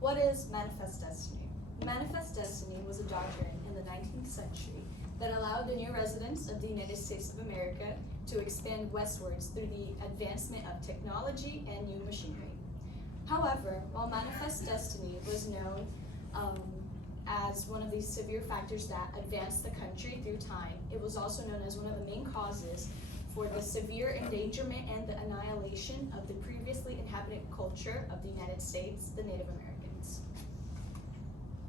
What is Manifest Destiny? Manifest Destiny was a doctrine in the 19th century that allowed the new residents of the United States of America to expand westwards through the advancement of technology and new machinery. However, while Manifest Destiny was known as one of the severe factors that advanced the country through time, it was also known as one of the main causes for the severe endangerment and the annihilation of the previously inhabited culture of the United States, the Native Americans.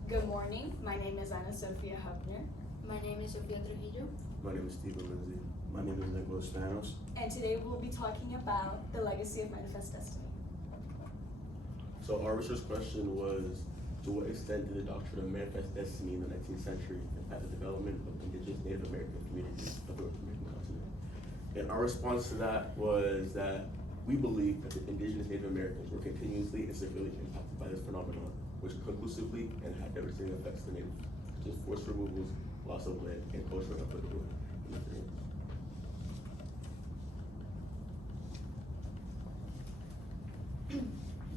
Good morning, my name is Ana Sofia Hubner. My name is Sofia Trujillo. My name is Stephen Lindsay. My name is Nicholas Spanos. And today we'll be talking about the legacy of Manifest Destiny. So our research question was, to what extent did the doctrine of Manifest Destiny in the 19th century impact the development of indigenous Native American communities of the North American continent? And our response to that was that we believe that the indigenous Native Americans were continuously and severely impacted by this phenomenon, which conclusively and had devastating effects to natives, such as forced removals, loss of land, and cultural and political interference.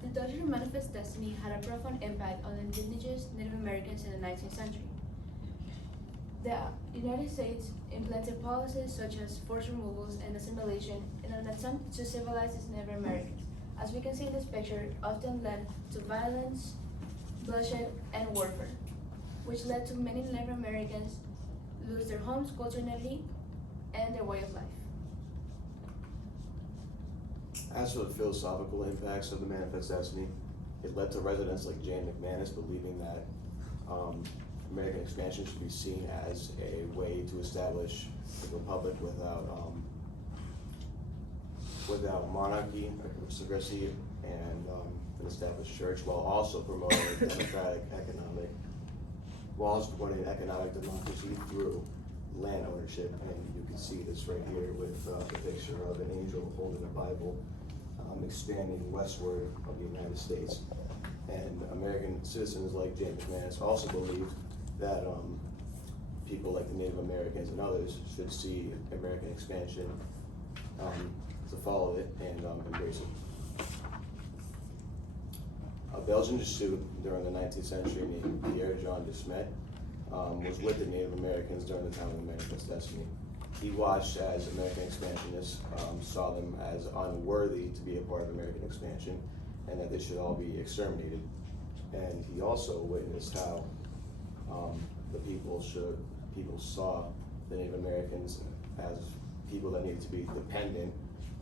The doctrine of Manifest Destiny had a profound impact on indigenous Native Americans in the 19th century. The United States implemented policies such as forced removals and assimilation in an attempt to civilize its Native Americans. As we can see in this picture, it often led to violence, bloodshed, and warfare, which led to many Native Americans lose their homes culturally and their way of life. As for the philosophical impacts of the Manifest Destiny, it led to residents like Jane McManus believing that American expansion should be seen as a way to establish a republic without monarchy, aristocracy, and an established church, while also promoting economic democracy through land ownership. And you can see this right here with the picture of an angel holding a Bible, expanding westward of the United States. And American citizens like James McManus also believed that people like the Native Americans and others should see American expansion, to follow it and embrace it. A Belgian Jesuit during the 19th century named Pierre-Jean de Smet was with the Native Americans during the time of the Manifest Destiny. He watched as American expansionists saw them as unworthy to be a part of American expansion and that they should all be exterminated. And he also witnessed how the people saw the Native Americans as people that needed to be dependent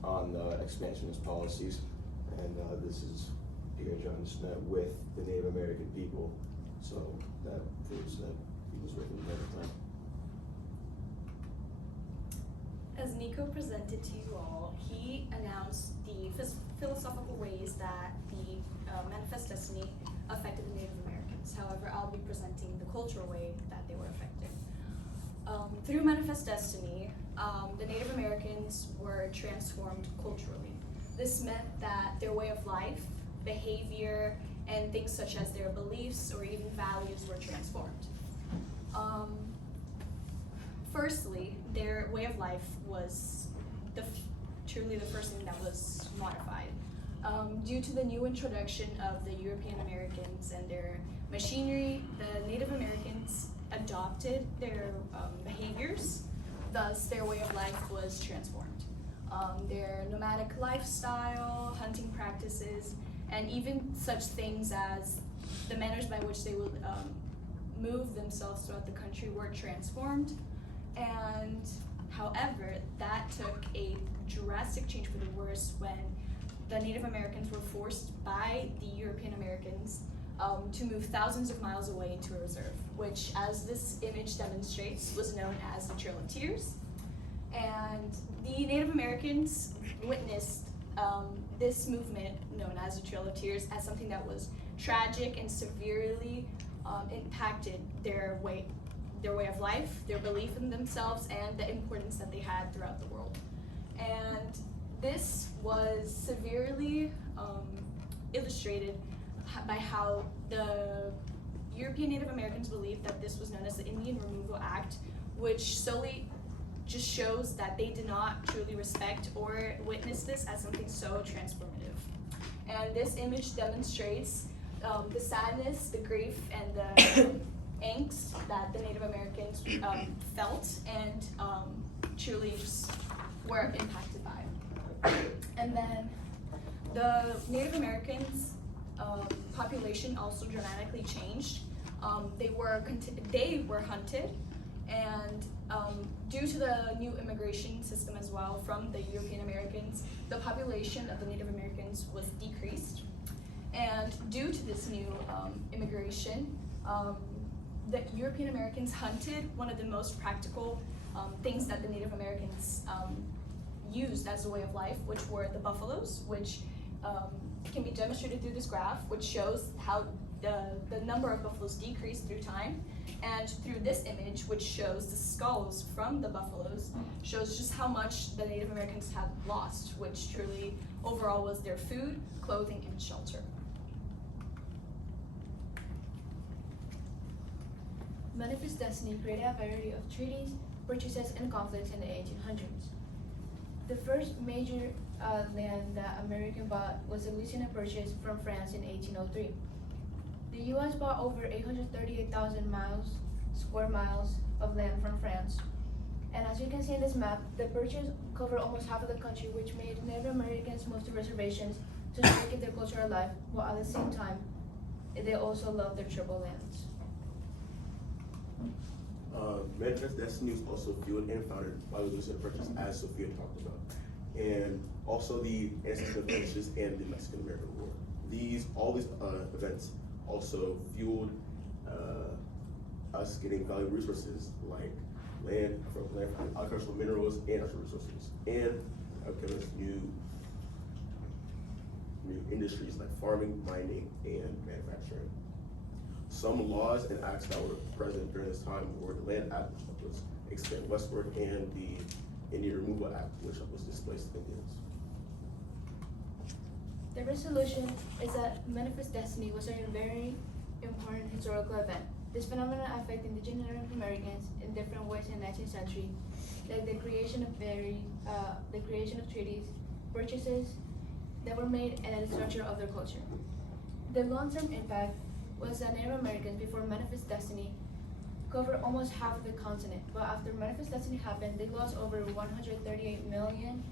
on the expansionist policies. And this is Pierre-Jean de Smet with the Native American people. So that proves that he was with them at the time. As Nico presented to you all, he announced the philosophical ways that the Manifest Destiny affected the Native Americans. However, I'll be presenting the cultural way that they were affected. Through Manifest Destiny, the Native Americans were transformed culturally. This meant that their way of life, behavior, and things such as their beliefs or even values were transformed. Firstly, their way of life was truly the first thing that was modified. Due to the new introduction of the European Americans and their machinery, the Native Americans adopted their behaviors, thus their way of life was transformed. Their nomadic lifestyle, hunting practices, and even such things as the manners by which they would move themselves throughout the country were transformed. And however, that took a drastic change for the worse when the Native Americans were forced by the European Americans to move thousands of miles away into a reserve, which, as this image demonstrates, was known as the Trail of Tears. And the Native Americans witnessed this movement, known as the Trail of Tears, as something that was tragic and severely impacted their way of life, their belief in themselves, and the importance that they had throughout the world. And this was severely illustrated by how the European Native Americans believed that this was known as the Indian Removal Act, which solely just shows that they did not truly respect or witness this as something so transformative. And this image demonstrates the sadness, the grief, and the angst that the Native Americans felt and truly just were impacted by. And then the Native Americans population also dramatically changed. They were hunted, and due to the new immigration system as well from the European Americans, the population of the Native Americans was decreased. And due to this new immigration, the European Americans hunted one of the most practical things that the Native Americans used as a way of life, which were the buffaloes, which can be demonstrated through this graph, which shows how the number of buffaloes decreased through time. And through this image, which shows the skulls from the buffaloes, shows just how much the Native Americans had lost, which truly overall was their food, clothing, and shelter. Manifest Destiny created a variety of treaties, purchases, and conflicts in the 1800s. The first major land that America bought was the Louisiana Purchase from France in 1803. The U.S. bought over 838,000 square miles of land from France. And as you can see in this map, the purchase covered almost half of the country, which made Native Americans move to reservations to try to keep their culture alive, while at the same time, they also loved their tribal lands. Manifest Destiny was also fueled and founded by the Louisiana Purchase, as Sophia talked about, and also the ancestral purchase and the Mexican-American War. All these events also fueled us getting valuable resources like land from agricultural minerals and natural resources, and given us new industries like farming, mining, and manufacturing. Some laws and acts that were present during this time were the Land Act, which was expanded westward, and the Indian Removal Act, which was displaced Indians. The resolution is that Manifest Destiny was a very important historical event. This phenomenon affected indigenous Americans in different ways in the 19th century, like the creation of treaties, purchases that were made, and the destruction of their culture. The long-term impact was that Native Americans, before Manifest Destiny, covered almost half of the continent, but after Manifest Destiny happened, they lost over 138 million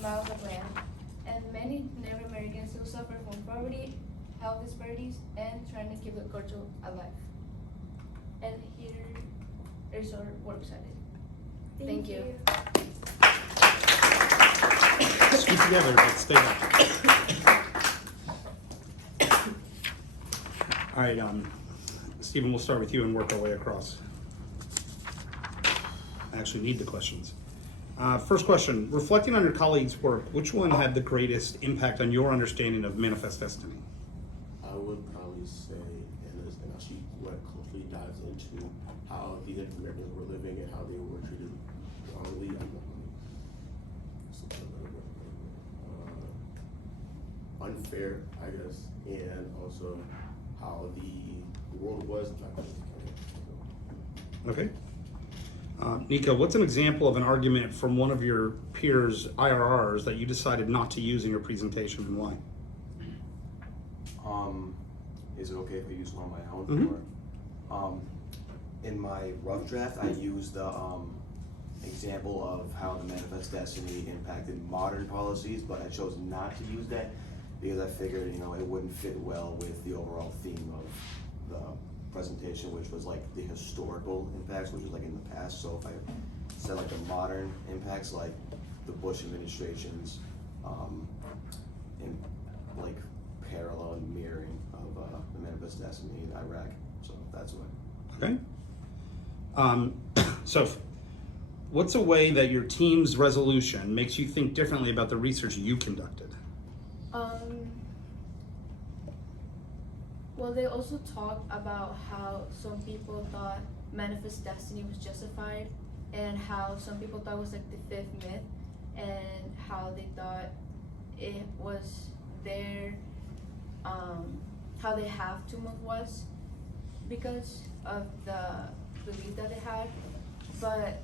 miles of land, and many Native Americans still suffer from poverty, health disparities, and trying to keep the culture alive. And here is our work cited. Thank you. Scoot together, but stay back. All right, Stephen, we'll start with you and work our way across. I actually need the questions. First question, reflecting on your colleagues' work, which one had the greatest impact on your understanding of Manifest Destiny? I would probably say, and she closely dives into how the Native Americans were living and how they were treated wrongly. Unfair, I guess, and also how the world was back then. Okay. Nika, what's an example of an argument from one of your peers' IRRs that you decided not to use in your presentation, and why? Is it okay if I use one on my own? Mm-hmm. Or, in my rough draft, I used the example of how the Manifest Destiny impacted modern policies, but I chose not to use that because I figured, it wouldn't fit well with the overall theme of the presentation, which was like the historical impacts, which was like in the past. So if I said like the modern impacts, like the Bush administration's in like parallel and mirroring of the Manifest Destiny in Iraq. So that's why. Okay. So what's a way that your team's resolution makes you think differently about the research you conducted? Well, they also talked about how some people thought Manifest Destiny was justified, and how some people thought it was like the fifth myth, and how they thought it was their, how they have to move west because of the belief that they had. But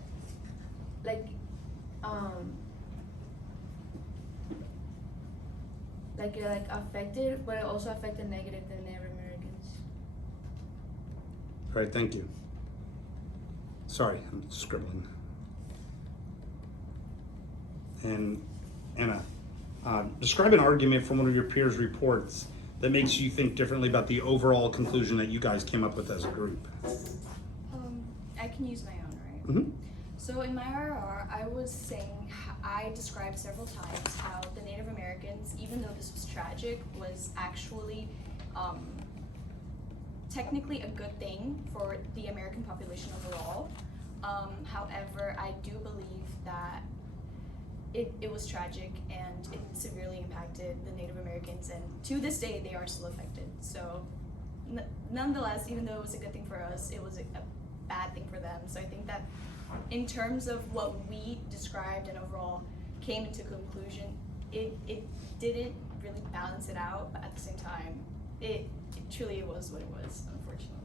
it affected, but it also affected negative the Native Americans. All right, thank you. Sorry, I'm scribbling. And Anna, describe an argument from one of your peers' reports that makes you think differently about the overall conclusion that you guys came up with as a group. I can use my own, right? Mm-hmm. So in my RR, I was saying, I described several times how the Native Americans, even though this was tragic, was actually technically a good thing for the American population overall. However, I do believe that it was tragic and it severely impacted the Native Americans, and to this day they are still affected. So nonetheless, even though it was a good thing for us, it was a bad thing for them. So I think that in terms of what we described and overall came into conclusion, it didn't really balance it out, but at the same time, it truly was what it was, unfortunately.